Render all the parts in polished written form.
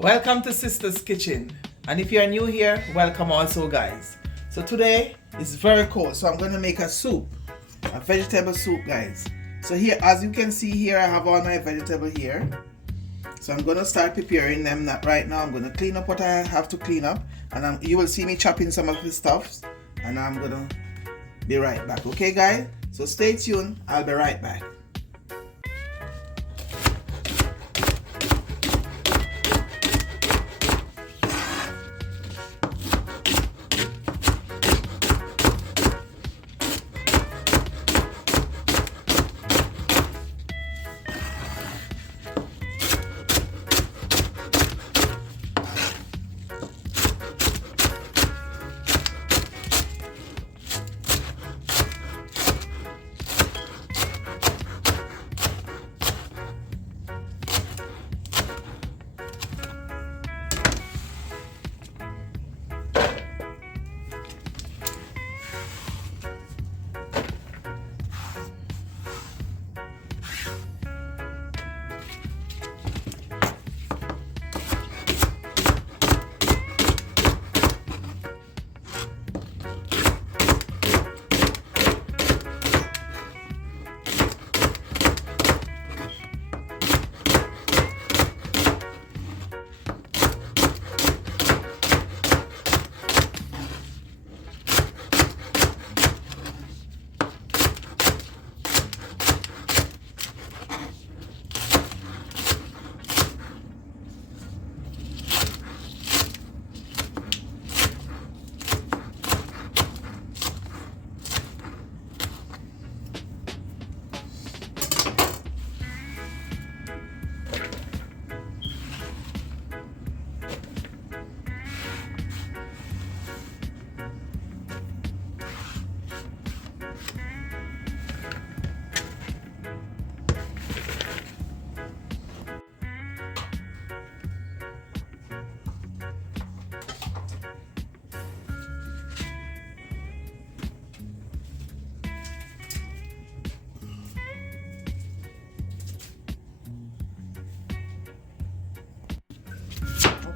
Welcome to Sister's Kitchen, and if you are new here, welcome also, guys. So today is very cold, so I'm going to make a soup, a vegetable soup, guys. So here, as you can see here, I have all my vegetable here. So I'm going to start preparing them right now. I'm going to clean up what I have to clean up, and you will see me chopping some of the stuffs, and I'm going to be right back. Okay, guys? So stay tuned. I'll be right back.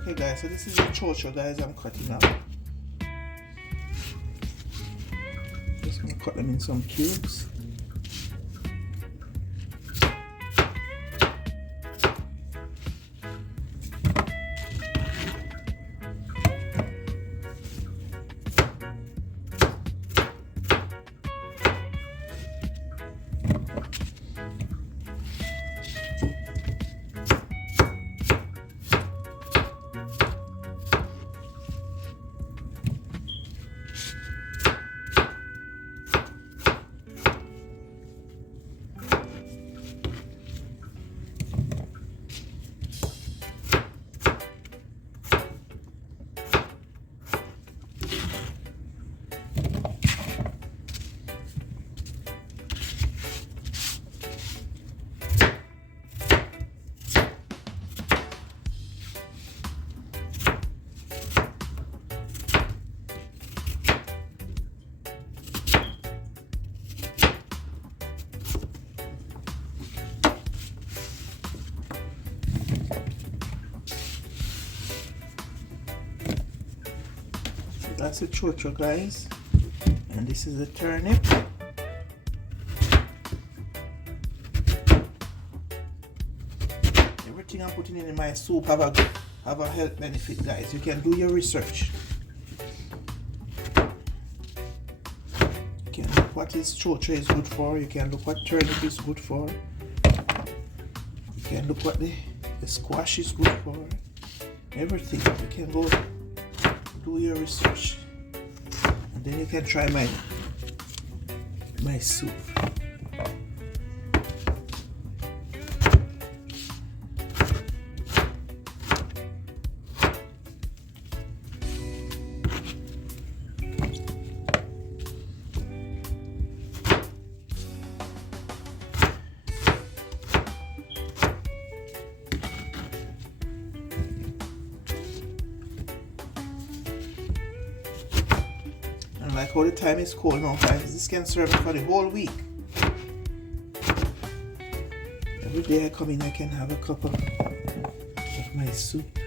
Okay, guys, so this is the chocho, guys, I'm cutting up. Just gonna cut them in some cubes. That's the chocho, guys, and this is the turnip. Everything I'm putting in my soup have a health benefit, guys. You can do your research. You can look what is chocho is good for. You can look what turnip is good for. You can look what the squash is good for. Everything. You can go do your research, and then you can try my soup. Like how the time is cold now, guys, this can serve me for the whole week. Every day I come in, I can have a cup of my soup.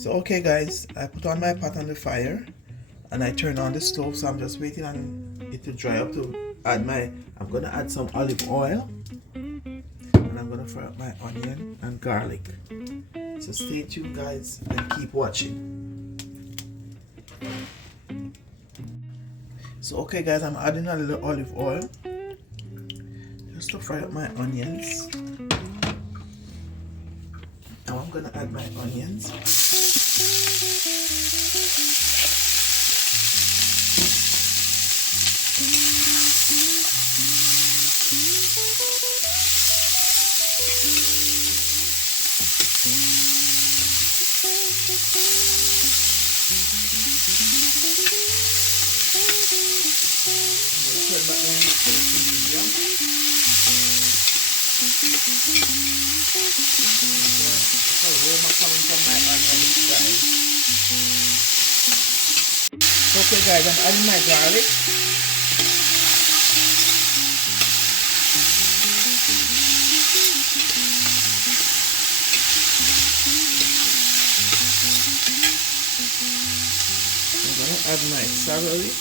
So okay guys, I put on my pot on the fire and I turn on the stove, so I'm just waiting on it to dry up to add I'm gonna add some olive oil and I'm gonna fry up my onion and garlic. So stay tuned guys and keep watching. So okay guys, I'm adding a little olive oil just to fry up my onions. Now I'm gonna add my onions. Turn back my heat to medium. There's aroma coming from my onions, guys. Okay guys, I'm adding my garlic. I'm gonna add my celery.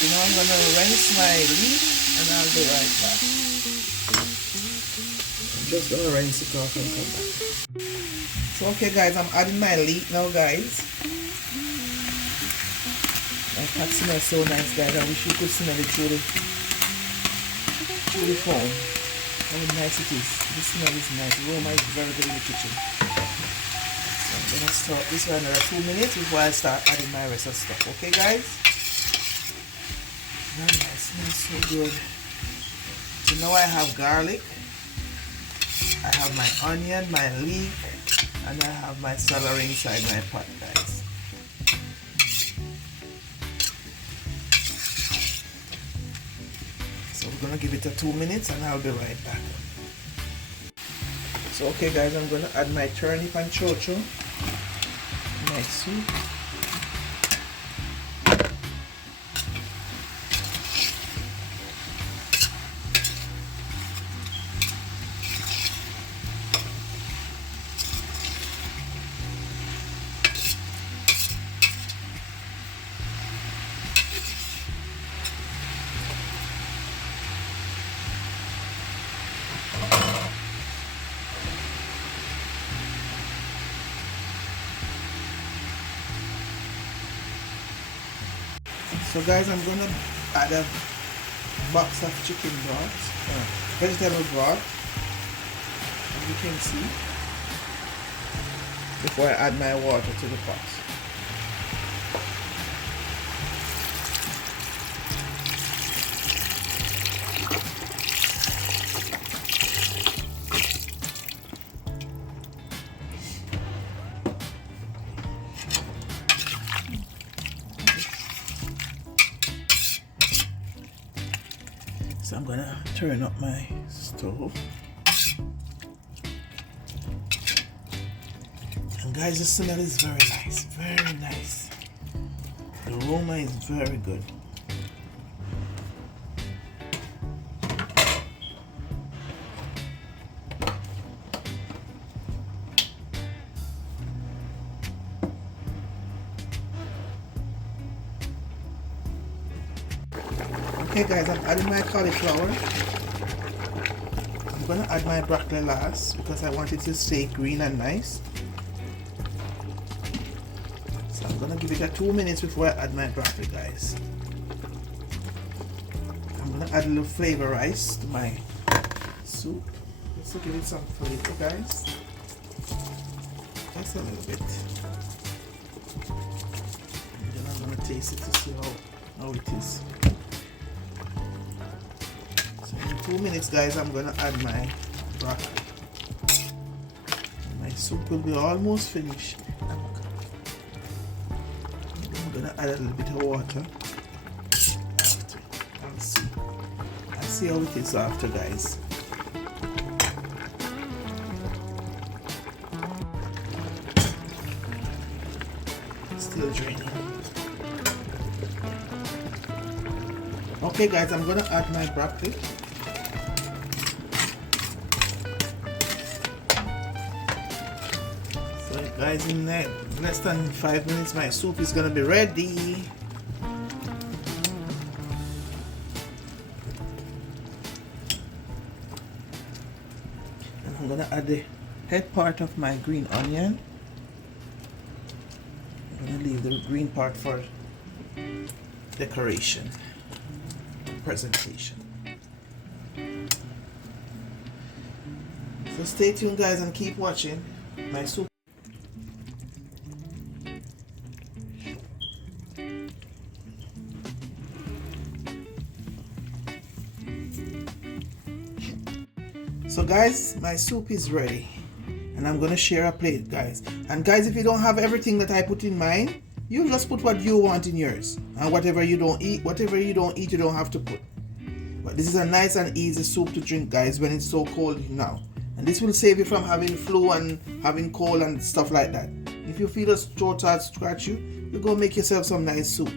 So now I'm gonna rinse my leek and I'll be right back. I'm just gonna rinse it off and come back. So okay guys, I'm adding my leek now guys. My pot smells so nice guys, I wish you could smell it through the phone. How nice it is. The smell is nice. The aroma is very good in the kitchen. So I'm gonna start this for another 2 minutes before I start adding my rest of stuff. Okay guys? Very nice, smells so good. So now I have garlic, I have my onion, my leek, and I have my celery inside my pot guys. So we're gonna give it a 2 minutes and I'll be right back. So okay guys, I'm gonna add my turnip and chocho, my soup. So guys, I'm gonna add a box of chicken broth, vegetable broth, as you can see, before I add my water to the pot. So I'm gonna turn up my stove. And guys, the smell is very nice, very nice. The aroma is very good. Okay guys, I'm adding my cauliflower. I'm gonna add my broccoli last because I want it to stay green and nice. So I'm gonna give it a 2 minutes before I add my broccoli guys. I'm gonna add a little flavor rice to my soup. Just to give it some flavor guys. Just a little bit. And then I'm gonna taste it to see how it is. 2 minutes guys, I'm gonna add my broccoli. My soup will be almost finished. I'm gonna add a little bit of water after. I'll see how it is after, guys. Still draining. Okay guys, I'm gonna add my broccoli. So guys, in less than 5 minutes my soup is gonna be ready. And I'm gonna add the head part of my green onion. I'm gonna leave the green part for decoration, presentation. So stay tuned guys and keep watching my soup. So guys, my soup is ready and I'm gonna share a plate, guys. And guys, if you don't have everything that I put in mine, you just put what you want in yours, and whatever you don't eat, you don't have to put. But this is a nice and easy soup to drink, guys, when it's so cold now. And this will save you from having flu and having cold and stuff like that. If you feel a throat start scratch you go make yourself some nice soup.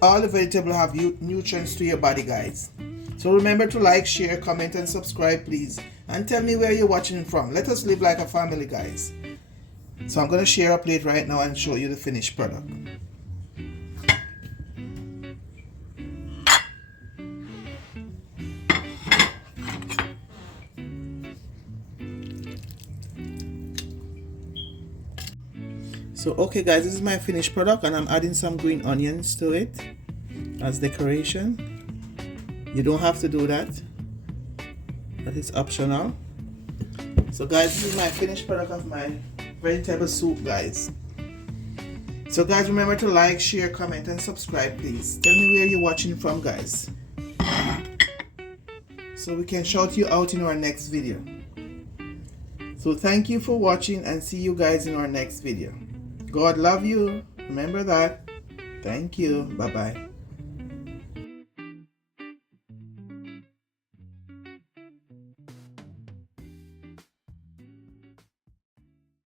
All the vegetables have nutrients to your body, guys. So remember to like, share, comment and subscribe, please. And tell me where you're watching from. Let us live like a family, guys. So I'm going to share a plate right now and show you the finished product. So okay guys, this is my finished product and I'm adding some green onions to it as decoration. You don't have to do that, but it's optional. So guys, this is my finished product of my vegetable soup, guys. So guys, remember to like, share, comment and subscribe, please. Tell me where you're watching from, guys, so we can shout you out in our next video. So thank you for watching and see you guys in our next video. God love you. Remember that. Thank you. Bye bye.